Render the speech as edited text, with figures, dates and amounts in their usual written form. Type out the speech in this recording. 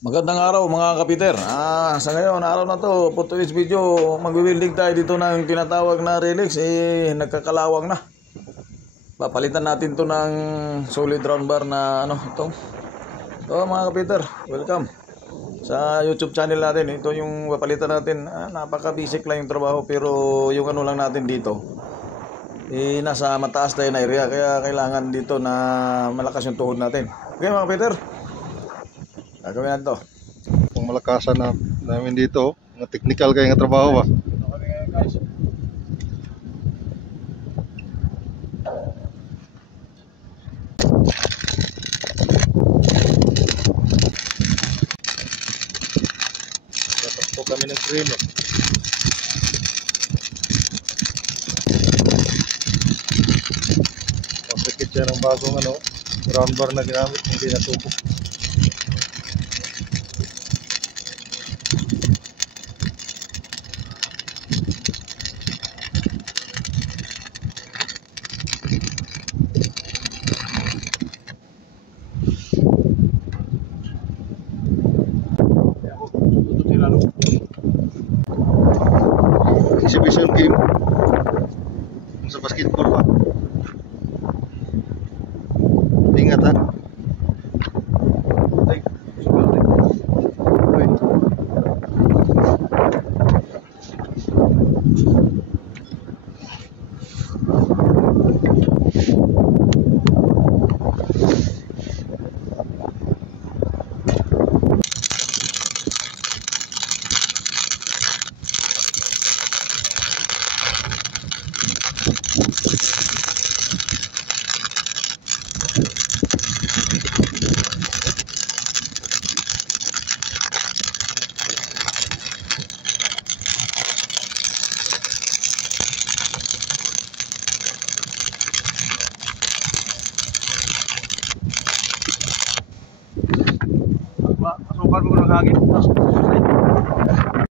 Magandang araw mga kapiter. Sa ngayon, araw na to, for today's video, mag-welding tayo dito ng tinatawag na Relix. Nagkakalawang na. Papalitan natin to ng solid round bar na ito. So mga kapiter, welcome sa YouTube channel natin. Ito yung papalitan natin. Napaka-basic lang yung trabaho, pero yung lang natin dito, nasa mataas tayo na area, kaya kailangan dito na malakas yung tuhod natin. Okay mga kapiter, gagawin natin to. Kung malakasan namin dito, mga technical kayo nga trabaho ba? Guys. Dapat po kami ng train eh. Masakit siya ng bagong round bar na ginamit, hindi natubok. Exhibition game sa basketball ba? Ingat ha. Ay, Masukar mo ng hangin.